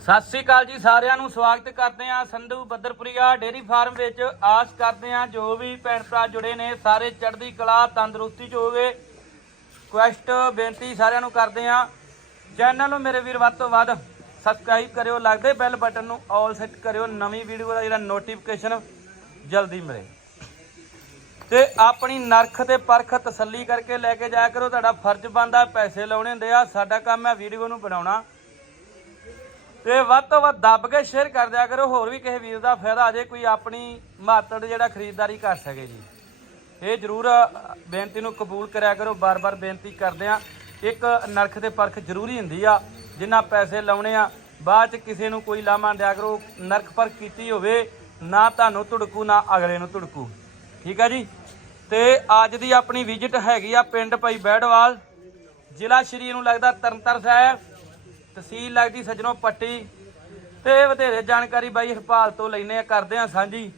ਸਤਿ ਸ੍ਰੀ ਅਕਾਲ ਜੀ ਸਾਰਿਆਂ ਨੂੰ, ਸਵਾਗਤ ਕਰਦੇ ਹਾਂ ਸੰਧੂ ਬੱਦਰਪੁਰੀਆ ਡੇਰੀ ਫਾਰਮ ਵਿੱਚ। ਆਸ ਕਰਦੇ ਹਾਂ ਜੋ ਵੀ ਭੈਣ ਭਰਾ ਜੁੜੇ ਨੇ, ਸਾਰੇ ਚੜ੍ਹਦੀ ਕਲਾ, ਤੰਦਰੁਸਤੀ ਚ ਹੋਵੇ। ਕੁਐਸਟ ਬੇਨਤੀ ਸਾਰਿਆਂ ਨੂੰ ਕਰਦੇ ਹਾਂ। ਚੈਨਲ ਨੂੰ ਮੇਰੇ ਵੀਰ ਵੱਧ ਤੋਂ ਵੱਧ ਸਬਸਕ੍ਰਾਈਬ ਕਰਿਓ, ਲੱਗਦੇ ਬੈਲ ਬਟਨ ਨੂੰ ਆਲ ਸੈੱਟ ਕਰਿਓ, ਨਵੀਂ ਵੀਡੀਓ ਦਾ ਜਿਹੜਾ ਨੋਟੀਫਿਕੇਸ਼ਨ ਜਲਦੀ ਮਿਲੇ। ਤੇ ਆਪਣੀ ਨਰਖ ਤੇ ਪਰਖ ਤਸੱਲੀ ਕਰਕੇ ਲੈ ਕੇ ਜਾਇਆ ਕਰੋ, ਤੁਹਾਡਾ ਫਰਜ਼ ਬਣਦਾ ਪੈਸੇ ਲਾਉਣੇ ਹੁੰਦੇ ਆ, ਸਾਡਾ ਕੰਮ ਹੈ ਵੀਡੀਓ ਨੂੰ ਬਣਾਉਣਾ। ਤੇ ਵੱਧ ਤੋਂ ਵੱਧ ਦੱਬ ਕੇ ਸ਼ੇਅਰ ਕਰ ਦਿਆ ਕਰੋ, ਹੋਰ ਵੀ ਕਿਸੇ ਵੀਰ ਦਾ ਫਾਇਦਾ ਆ ਜੇ ਕੋਈ ਆਪਣੀ ਮਾਤੜ ਜਿਹੜਾ ਖਰੀਦਦਾਰੀ ਕਰ ਸਕੇ ਜੀ। ਇਹ ਜਰੂਰ ਬੇਨਤੀ ਨੂੰ ਕਬੂਲ ਕਰਿਆ ਕਰੋ, ਬਾਰ-ਬਾਰ ਬੇਨਤੀ ਕਰਦੇ ਆ ਇੱਕ ਨਰਖ ਤੇ ਪਰਖ ਜ਼ਰੂਰੀ ਹੁੰਦੀ ਆ, ਜਿੰਨਾ ਪੈਸੇ ਲਾਉਣੇ ਆ, ਬਾਅਦ ਚ ਕਿਸੇ ਨੂੰ ਕੋਈ ਲਾਮਾ ਦਿਆ ਕਰੋ ਨਰਖ ਪਰਖ ਕੀਤੀ ਹੋਵੇ, ਨਾ ਤੁਹਾਨੂੰ ਧੁੜਕੂ, ਨਾ ਅਗਲੇ ਨੂੰ ਧੁੜਕੂ। ਠੀਕ ਆ ਜੀ? ਤੇ ਅੱਜ ਦੀ ਆਪਣੀ ਵਿਜ਼ਿਟ ਹੈਗੀ ਆ ਪਿੰਡ ਭਾਈ ਬੈੜਵਾਲ, ਜ਼ਿਲ੍ਹਾ ਸ਼੍ਰੀ ਨੂੰ ਲੱਗਦਾ ਤਰਨਤਾਰਨ ਸਾਹਿਬ। ਤਹਿਸੀਲ ਲੱਗਦੀ ਸਜਣੋ ਪੱਟੀ। ਤੇ ਵਧੇਰੇ ਜਾਣਕਾਰੀ ਬਾਈ ਹਰਪਾਲ ਤੋਂ ਲੈਨੇ ਆ ਕਰਦੇ ਆ ਸਾਂਝੀ।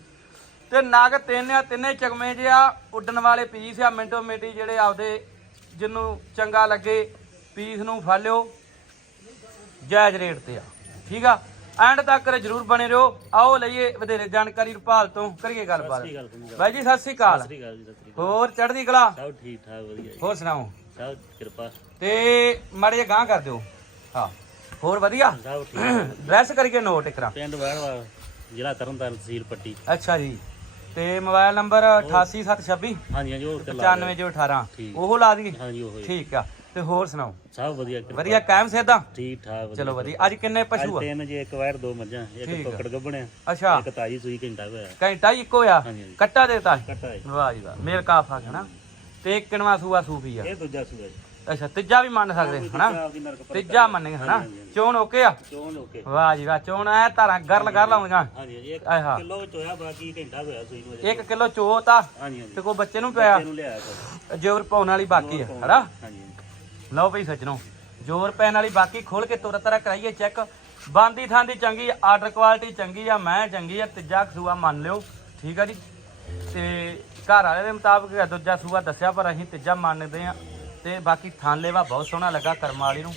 ਤੇ ਨਗ ਤਿੰਨ ਆ ਤਿੰਨੇ ਚਗਮੇ ਜਿਆ ਉੱਡਣ ਵਾਲੇ ਪੀਸ ਆ ਮਿੰਟੋ ਮਿੰਟੀ ਜਿਹੜੇ ਆਪਦੇ ਜਿਹਨੂੰ ਚੰਗਾ ਲੱਗੇ ਪੀਸ ਨੂੰ ਫੜ ਲਿਓ ਜਾਇਜ਼ ਰੇਟ ਤੇ ਆ। ਠੀਕ ਆ? ਐਂਡ ਤੱਕ ਜਰੂਰ ਬਣੇ ਰਹੋ। ਆਓ ਲਈਏ ਵਧੇਰੇ ਜਾਣਕਾਰੀ ਹਰਪਾਲ ਤੋਂ ਕਰੀਏ ਗੱਲਬਾਤ। ਬਾਈ ਜੀ ਸਤਿ ਸ੍ਰੀ ਅਕਾਲ। ਸਤਿ ਸ੍ਰੀ ਅਕਾਲ ਜੀ ਸਤਿ ਸ੍ਰੀ ਹੋਰ ਚੜ੍ਹਦੀ ਕਲਾ? ਸਭ ਠੀਕ ਠਾਕ ਵਧੀਆ ਹੋਰ ਸੁਣਾਓ? ਸਭ ਕਿਰਪਾ। ਤੇ ਮਾੜੇ ਗਾਂ ਕਰ ਦਿਓ। ਹਾਂ। ਹੋਰ ਵਧੀਆ? ਸਭ ਠੀਕ ਡਰੈਸ ਕਰਕੇ ਨੋਟ ਇਕਰਾ ਪਿੰਡ ਵੜਵਾ ਜ਼ਿਲ੍ਹਾ ਤਰਨਤਾਰਨ ਤਹਿਸੀਲ ਪੱਟੀ। ਅੱਛਾ ਜੀ। ਤੇ ਮੋਬਾਈਲ ਨੰਬਰ 88726 ਹਾਂਜੀ ਹਾਂਜੀ ਉਹ ਤੇ ਲਾ ਦਿਓ। 95018 ਠੀਕ। ਉਹ ਲਾ ਦਈਏ। ਹਾਂਜੀ ਉਹ। ਠੀਕ ਆ। ਤੇ ਹੋਰ ਸੁਣਾਓ? ਸਭ ਵਧੀਆ ਵਧੀਆ ਕਾਇਮ ਸੇਦਾ ਠੀਕ ਠਾਕ ਚਲੋ ਵਧੀਆ। ਅੱਜ ਕਿੰਨੇ ਪਸ਼ੂ ਆ? ਤਿੰਨ ਜੀ ਇੱਕ ਵਾਰ ਦੋ ਮੱਝਾਂ ਇੱਕ ਆ। ਟੋਕੜ ਗੱਬਣਿਆ ਅੱਛਾ। ਇੱਕ ਤਾਜੀ ਸੂਈ ਘੰਟਾ ਹੋਇਆ। ਘੰਟਾ ਇੱਕੋ ਆ? ਹਾਂਜੀ ਹਾਂਜੀ। ਕੱਟਾ ਦੇਤਾ ਕੱਟਾ ਵਾਹ ਜੀ ਵਾਹ। ਮੇਲ ਕਾਫ ਹਨਾ? ਤੇ ਕਿਣਵਾ ਸੂਆ ਸੂਫੀ ਆ? ਇਹ ਦੂਜਾ ਸੂਆ ਜੀ। ਅੱਛਾ ਤੀਜਾ ਵੀ ਮੰਨ ਸਕਦੇ ਹਨਾ? ਤੀਜਾ ਮੰਨੇ ਹਨਾ। ਚੋਣ ਓਕੇ ਆ? ਚੋਣ ਓਕੇ। ਵਾਹ ਜੀ ਵਾਹ ਚੋਣ ਐ ਧਾਰਾਂ ਗਰਲ ਕਰ ਲਾਉਂਗਾ ਹਾਂਜੀ। ਆਏ ਹਾਂ। ਕਿਲੋ ਵਿੱਚ ਹੋਇਆ ਬਾਕੀ ਘੰਟਾ ਹੋਇਆ ਸੂਈ ਨੂੰ ਅਜੇ। 1 ਕਿਲੋ ਚੋਤਾ ਹਾਂਜੀ ਹਾਂਜੀ। ਤੇ ਕੋ ਬੱਚੇ ਨੂੰ ਪਿਆ। ਜੋਰ ਪਾਉਣ ਵਾਲੀ ਬਾਕੀ ਆ ਹਨਾ। ਲਓ ਭਈ ਸੱਜਣੋ ਜੋਰ ਪੈਣ ਵਾਲੀ ਬਾਕੀ ਖੋਲ ਕੇ ਤੁਰ ਤਰਾ ਕਰਾਈਏ ਚੈੱਕ। ਬਾਂਦੀ ਥਾਂ ਦੀ ਚੰਗੀ ਆਰਡਰ ਕੁਆਲਿਟੀ ਚੰਗੀ ਆ ਮੈਂ ਚੰਗੀ ਆ ਤੀਜਾ ਸੂਆ ਮੰਨ ਲਿਓ ਠੀਕ ਆ ਜੀ? ਤੇ ਘਰ ਵਾਲੇ ਦੇ ਮੁਤਾਬਕ ਦੂਜਾ ਸੂਆ ਦੱਸਿਆ ਪਰ ਅਸੀਂ ਤੀਜਾ ਮੰਨਦੇ ਆ। ਤੇ ਬਾਕੀ ਥਾਂ ਬਹੁਤ ਸੋਹਣਾ ਲੱਗਾ ਕਰਮ ਵਾਲੀ ਨੂੰ।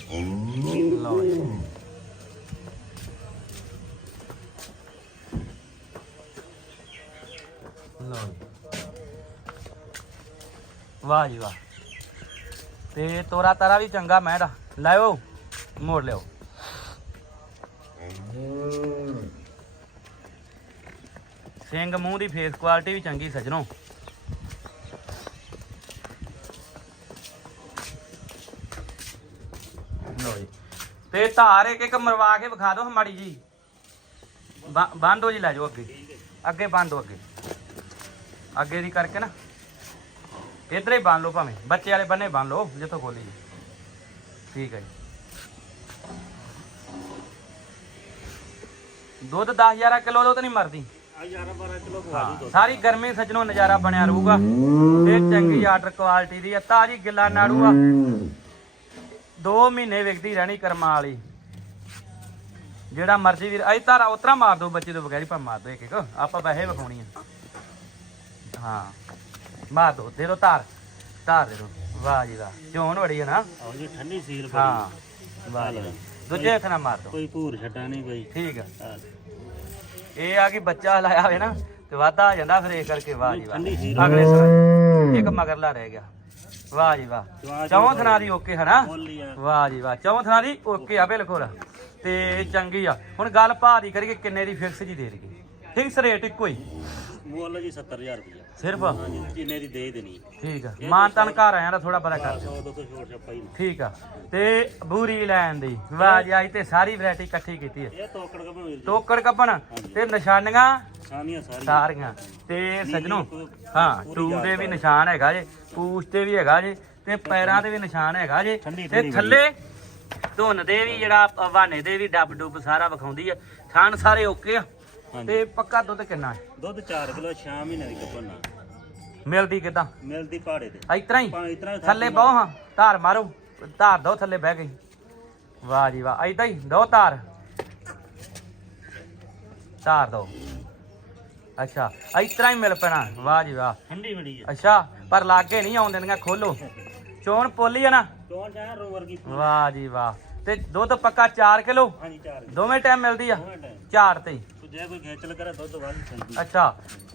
ਲਓ ਜੀ। ਲਓ ਵਾਹ ਜੀ ਵਾਹ। ਤੇ ਤੋਰਾ ਤਾਰਾ ਵੀ ਚੰਗਾ ਮੈਂ ਦਾ ਲਾਇਓ, ਮੋੜ ਲਿਓ। ਸਿੰਘ ਮੂੰਹ ਦੀ ਫੇਸ ਕੁਆਲਿਟੀ ਵੀ ਚੰਗੀ ਸਜਣੋ। ਲਓ ਜੀ। ਤੇ ਧਾਰ ਇੱਕ ਇੱਕ ਮਰਵਾ ਕੇ ਵਿਖਾ ਦਿਓ ਮਾੜੀ ਜੀ। ਬੰਦ ਹੋ ਜੀ ਲੈ ਜਾਓ ਅੱਗੇ। ਅੱਗੇ ਬੰਦ ਹੋ ਅੱਗੇ। ਅੱਗੇ ਦੀ ਕਰਕੇ ਨਾ। ਇਧਰ ਹੀ ਬੰਨ ਲਓ ਭਾਵੇਂ। ਬੱਚੇ ਵਾਲੇ ਬੰਨੇ ਬੰਨ ਲਓ ਜਿੱਥੋਂ ਖੋਲੀ ਜੀ। ਠੀਕ ਹੈ ਜੀ। ਦੁੱਧ 10 11 ਕਿਲੋ ਦੋ ਤਾਂ ਨਹੀਂ ਮਰਦੀ। ਆ 11 12 ਕਿਲੋ ਖਵਾ ਦੂ ਦੁੱਧ। ਸਾਰੀ ਗਰਮੀ ਸੱਜਣੋਂ ਨਜ਼ਾਰਾ ਬਣਿਆ ਰਹੂਗਾ। ਤੇ ਚੰਗੀ ਆਰਡਰ ਕੁਆਲਿਟੀ ਦੀ ਆ ਤਾਜੀ ਗਿੱਲਾ ਨਾੜੂ ਆ 2 ਮਹੀਨੇ ਵਿਕਦੀ ਰਹਿਣੀ ਕਰਮਾਂ ਵਾਲੀ। ਜਿਹੜਾ ਮਰਜ਼ੀ ਵੀਰ ਅਈ ਤਾਰਾ ਉਤਰਾ ਮਾਰ ਦੋ ਬੱਚੇ ਤੋਂ ਬਗੈਰ ਹੀ ਪਾ ਮਾਰ ਦੋ ਇੱਕ ਇੱਕ। ਆਪਾਂ ਵੈਸੇ ਵਿਖਾਉਣੀ ਆ। ਹਾਂ। ਮਾਰ ਦੋ ਦੇ ਦੋ ਤਾਰ ਤਾਰ ਦੇ ਦੋ। ਵਾਹ ਜੀ ਵਾਹ। ਚੋਣ ਬੜੀ ਹੈ ਨਾ। ਆਓ ਜੀ ਠੰਡੀ ਸੀਲ ਬੜੀ ਹਾਂ ਵਾਹ ਜੀ ਵਾਹ। ਦੂਜੇ ਹੱਥ ਨਾਲ ਮਾਰ ਦੋ। ਕੋਈ ਭੂਰ ਛੱਟਾ ਨਹੀਂ ਕੋਈ। ਠੀਕ ਆ। ਇਹ ਆ ਕਿ ਬੱਚਾ ਲਾਇਆ ਹੋਵੇ ਨਾ ਤੇ ਵਾਧਾ ਆ ਜਾਂਦਾ ਫਿਰ ਇਹ ਕਰਕੇ। ਵਾਹ ਜੀ ਠੰਡੀ ਵਾਹ। ਸੀਲ। ਅਗਲੇ ਸਾਲ। ਇੱਕ ਮਗਰਲਾ ਰਹਿ ਗਿਆ। ਵਾਹ ਜੀ ਵਾਹ। ਚੌਂ ਥਣਾ ਦੀ ਓਕੇ ਹਨਾ? ਵਾਹ ਜੀ ਵਾਹ। ਚੌਂ ਥਣਾ ਦੀ ਓਕੇ ਆ ਬਿਲਕੁਲ। ਤੇ ਚੰਗੀ ਆ। ਹੁਣ ਗੱਲ ਭਾਅ ਦੀ ਕਰੀਏ ਕਿੰਨੇ ਦੀ ਫਿਕਸ ਜੀ ਦੇ ਦੇਗੀ ਫਿਕਸ ਰੇਟ ਇੱਕੋ ਹੀ। ਮੁੱਲ ਜੀ 70000 ਰੁਪਇਆ ਸਿਰਫ? ਹਾਂਜੀ ਜਿੰਨੇ ਦੀ ਦੇ ਦੇਣੀ। ਠੀਕ ਆ। ਮਾਨ ਤਨ ਘਰ ਆਇਆ ਦਾ ਥੋੜਾ ਬੜਾ ਕਰ 100 200 ਛੋਟ ਛੱਪਾ ਹੀ ਠੀਕ ਆ। ਤੇ ਬੂਰੀ ਲੈਣ ਦੀ ਵਾਹ ਜੀ ਅੱਜ ਤੇ ਸਾਰੀ ਵੈਰਾਈਟੀ ਇਕੱਠੀ ਕੀਤੀ ਹੈ ਇਹ ਤੋਕੜ ਕਾ ਬਣਾਈ ਟੋਕੜ ਕੱਪਣ ਤੇ ਨਿਸ਼ਾਨੀਆਂ? ਸਾਨੀਆਂ ਸਾਰੀਆਂ। ਤੇ ਸਜਣੋ? ਹਾਂ ਟੂ ਦੇ ਵੀ ਨਿਸ਼ਾਨ ਹੈਗਾ ਜੇ ਪੂਛ ਤੇ ਵੀ ਹੈਗਾ ਜੇ ਤੇ ਪੈਰਾਂ ਤੇ ਵੀ ਨਿਸ਼ਾਨ ਹੈਗਾ ਜੇ। ਤੇ ਥੱਲੇ ਧੁੰਨ ਦੇ ਵੀ ਜਿਹੜਾ ਹਵਾਨੇ ਦੇ ਵੀ ਡੱਬ ਡੁੱਬ ਸਾਰਾ ਵਿਖਾਉਂਦੀ ਆ। ਥਣ ਸਾਰੇ ਓਕੇ ਆ। ਹਾਂਜੀ। ਤੇ ਪੱਕਾ ਦੁੱਧ ਕਿੰਨਾ ਹੈ? ਦੁੱਧ 4 ਕਿਲੋ 6 ਮਹੀਨੇ ਦੀ ਕੱਪਣਾ ਮਿਲਦੀ ਕਿਦਾਂ? ਮਿਲਦੀ ਪਹਾੜੇ ਤੇ। ਇਤਰਾ ਹੀ? ਭਾਵੇਂ ਇਤਨਾ ਥੱਲੇ ਬਹੁ ਹਾਂ ਧਾਰ ਮਾਰੋ। ਧਾਰ ਦੋ ਥੱਲੇ ਬਹਿ ਗਈ ਵਾਹ ਜੀ ਵਾਹ। ਐਦਾਂ ਹੀ ਦੋ ਧਾਰ। ਧਾਰ ਦੋ। ਅੱਛਾ ਇਤਰਾ ਹੀ ਮਿਲ ਪੈਣਾ। ਵਾਹ ਜੀ ਵਾਹ। ਠੰਡੀ ਬੜੀ ਆ। ਅੱਛਾ ਪਰ ਲਾਗੇ ਨਹੀਂ ਆਉਣ ਦੇਣੀਆਂ ਖੋਲੋ। ਚੋਣ ਪੋਲੀ ਆ ਨਾ। ਚੋਣ ਜਾਇਆ ਰੋ ਵਰਗੀ ਵਾਹ ਜੀ ਵਾਹ। ਤੇ ਦੁੱਧ ਪੱਕਾ 4 ਕਿਲੋ? ਹਾਂਜੀ 4 ਕਿਲੋ। ਦੋਵੇਂ ਟਾਈਮ ਮਿਲਦੀ ਆ। ਦੋਵੇਂ ਟਾਈਮ ਤੇ। ਹੀ। ਤੋ ਜੇ ਕੋਈ ਖੇਚਲ ਕਰੇ ਦੁੱਧ ਵਾਲੀ ਚੰਗੀ। ਅੱਛਾ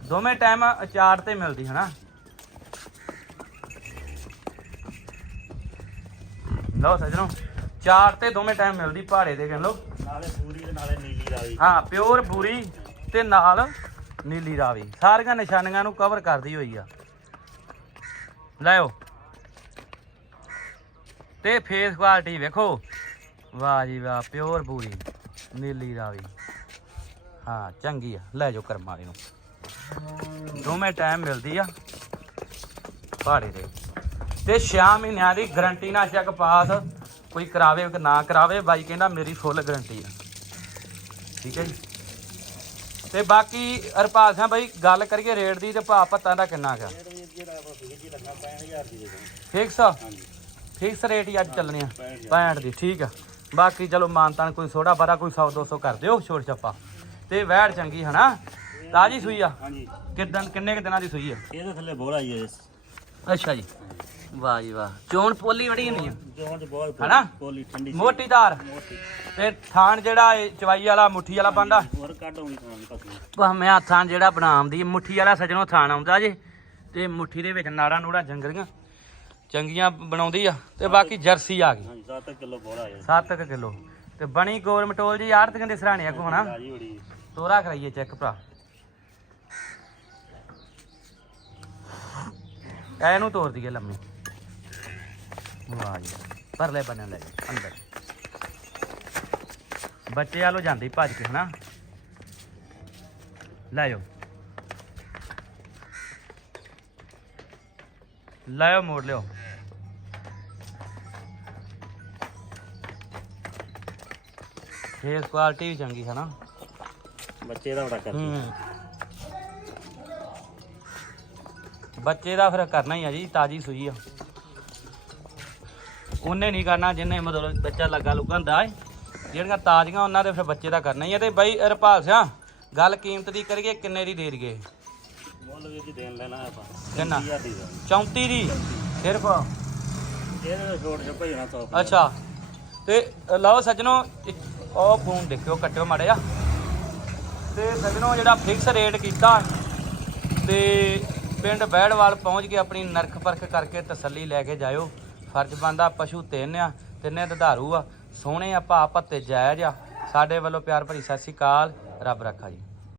ਦੋਵੇਂ ਟਾਈਮ ਚਾਰ ਤੇ ਮਿਲਦੀ ਹਨਾ? ਲਓ ਸਜਣੋ ਚਾਰ ਤੇ ਦੋਵੇਂ ਟਾਈਮ ਮਿਲਦੀ ਪਹਾੜੇ ਦੇ ਕਹਿ ਲਓ। ਨਾਲੇ ਪੂਰੀ ਤੇ ਨਾਲੇ ਨੀਲੀ ਰਾਵੀ। ਹਾਂ ਪਿਓਰ ਬੂਰੀ ਤੇ ਨਾਲ ਨੀਲੀ ਰਾਵੀ। ਸਾਰੀਆਂ ਨਿਸ਼ਾਨੀਆਂ ਨੂੰ ਕਵਰ ਕਰਦੀ ਹੋਈ ਆ। ਲੈਓ ਤੇ ਫੇਸ ਕੁਆਲਿਟੀ ਵੇਖੋ। ਵਾਹ ਜੀ ਵਾਹ ਪਿਓਰ ਬੂਰੀ ਨੀਲੀ ਰਾਵੀ। ਹਾਂ, ਚੰਗੀ ਆ। ਲੈ ਜਾਓ ਕਰਮਾ ਇਹਨੂੰ ਦੋਵੇਂ ਟਾਈਮ ਮਿਲਦੀ ਆ। ਪਹਾੜੇ ਦੇ। ਤੇ 6 ਮਹੀਨਿਆਂ ਦੀ ਗਰੰਟੀ ਨਾਲ ਚੈੱਕ ਪਾਸ ਕੋਈ ਕਰਾਵੇ ਕਿ ਨਾ ਕਰਾਵੇ, ਬਾਈ ਕਹਿੰਦਾ ਮੇਰੀ ਫੁੱਲ ਗਰੰਟੀ ਆ। ਠੀਕ ਹੈ ਜੀ? ਤੇ ਬਾਕੀ ਹਰਪਾਲ ਸਿੰਘ, ਬਾਈ ਗੱਲ ਕਰੀਏ ਰੇਟ ਦੀ ਤੇ ਭਾਅ ਪੱਤਾਂ ਦਾ ਕਿੰਨਾ ਹੈਗਾ ਇਹ ਵੀਰ ਜੀ ਦਾ ਆਪਾਂ ਵੀਰ ਜੀ ਲੱਗਾ 65000 ਦੀ ਦੇ ਦਾਂਗੇ ਫਿਕਸ ਫਿਕਸ ਰੇਟ ਹੀ ਅੱਜ ਚੱਲਣੇ ਆ। 65 ਦੀ, ਠੀਕ ਆ। ਬਾਕੀ ਚਲੋ ਮਾਨਤਾਨ ਕੋਈ ਥੋੜਾ ਬਾਰਾ ਕੋਈ 100 200 ਕਰ ਦਿਓ, ਛੋਟ ਛੱਪਾ। ਤੇ ਵੈੜ ਚੰਗੀ ਹਨਾ? ਤਾਜੀ ਸੂਈ ਆ। ਹਾਂਜੀ। ਕਿਦਾਂ ਕਿੰਨੇ ਕੁ ਦਿਨਾਂ ਦੀ ਸੂਈ ਆ? ਇਹਦੇ ਥੱਲੇ ਬੋਲਾ ਹੀ ਹੈ ਅੱਛਾ ਜੀ। ਵਾਹ ਜੀ ਵਾਹ। ਚੋਣ ਪੋਲੀ ਵੜੀ ਹੁੰਦੀ ਆ। ਜੋਂ ਚ ਬਹੁਤ ਹਨਾ? ਕੋਲੀ ਠੰਡੀ। ਮੋਟੀ ਧਾਰ। ਤੇ ਥਾਣ ਜਿਹੜਾ ਇਹ ਚਵਾਈ ਵਾਲਾ ਮੁੱਠੀ ਵਾਲਾ ਬੰਦਾ ਹੋਰ ਕੱਢ ਆਉਂਦੀ ਤੁਹਾਨੂੰ ਪਸੂ ਭਾਵੇਂ ਹੱਥਾਂ ਜਿਹੜਾ ਬਣਾਉਂਦੀ ਮੁੱਠੀ ਵਾਲਾ ਸਜਣੋਂ ਥਾਣ ਆਉਂਦਾ ਜੇ। ਤੇ ਮੁੱਠੀ ਦੇ ਵਿੱਚ ਨਾੜਾ ਨੂੜਾ ਜੰਗਲੀਆਂ ਚੰਗੀਆਂ ਬਣਾਉਂਦੀ ਆ। ਤੇ ਬਾਕੀ ਜਰਸੀ ਆ ਗਈ। ਹਾਂਜੀ 7 ਕਿਲੋ ਬੋਲਾ ਹੈ 7 ਕਿਲੋ। ਤੇ ਬਣੀ ਗੋਰਮਟੋਲ ਜੀ ਆੜਤੀਆਂ ਦੇ ਸਰਾਣੇ ਆ ਕੋ ਹਨਾ ਤੋਰਾ ਕਰਾਈਏ ਚੈੱਕ ਭਰਾ। ਐ ਨੂੰ ਤੋੜ ਦਈਏ ਲੰਮੀ। ਵਾਹ ਜੀ ਪਰਲੇ ਬੰਨੇ ਲੈ ਜਾ, ਅੰਦਰ। ਬੱਚੇ ਵਾਲੋ ਜਾਂਦੀ ਭੱਜ ਕੇ ਹਨਾ? ਲੈ ਜਾਓ। ਲਾਇਓ ਮੋੜ ਲਿਓ ਫੇਸ ਕੁਆਲਿਟੀ ਵੀ ਚੰਗੀ ਹੈ ਨਾ ਬੱਚੇ ਦਾ ਬੜਾ ਕਰਦੀ। ਹੂੰ। ਬੱਚੇ ਦਾ ਫਿਰ ਕਰਨਾ ਹੀ ਆ ਜੀ ਤਾਜੀ ਸੂਈ ਆ। ਉਹਨੇ ਨਹੀਂ ਕਰਨਾ ਜਿੰਨੇ ਮਤਲਬ ਬੱਚਾ ਲੱਗਾ ਲੁਗਾ ਹੁੰਦਾ ਏ। ਜਿਹੜੀਆਂ ਤਾਜ਼ੀਆਂ ਉਹਨਾਂ ਦੇ ਫਿਰ ਬੱਚੇ ਦਾ ਕਰਨਾ ਹੀ ਆ। ਤੇ ਬਈ ਰਪਾਲ ਸਿਆ ਗੱਲ ਕੀਮਤ ਦੀ ਕਰੀਏ ਕਿੰਨੇ ਦੀ ਦੇ ਦਈਏ? ਮੁੱਲ ਵੀ ਜੀ ਦੇਣ ਲੈਣਾ ਆਪਾਂ। ਕਿੰਨਾ? 30000 ਦੀ ਦਾ 34 ਦੀ? ਸਿਰਫ? ਇਹਦੇ ਛੋਟ ਛੱਪਾ ਹੀ ਹੋਣਾ 100 ਅੱਛਾ। ਤੇ ਲਓ ਸੱਜਣੋ ਉਹ ਫੋਨ ਦੇਖਿਓ ਕੱਟਿਓ ਮਾੜਾ ਜਿਹਾ। ਤੇ ਸੱਜਣੋ ਜਿਹੜਾ ਫਿਕਸ ਰੇਟ ਕੀਤਾ ਤੇ ਪਿੰਡ ਬਹਿੜਵਾਲ ਪਹੁੰਚ ਕੇ ਆਪਣੀ ਨਰਖ ਪਰਖ ਕਰਕੇ ਤਸੱਲੀ ਲੈ ਕੇ ਜਾਇਓ। ਫਰਜ਼ ਬੰਦਾ ਪਸ਼ੂ ਤਿੰਨ ਆ, ਤਿੰਨੇ ਦਧਾਰੂ ਆ, ਸੋਹਣੇ ਆ ਭਾ ਭੱਤੇ ਜਾਇਜ਼ ਆ। ਸਾਡੇ ਵੱਲੋਂ ਪਿਆਰ ਭਰੀ ਸਤਿ ਸ਼੍ਰੀ ਅਕਾਲ, ਰੱਬ ਰੱਖਾ ਜੀ।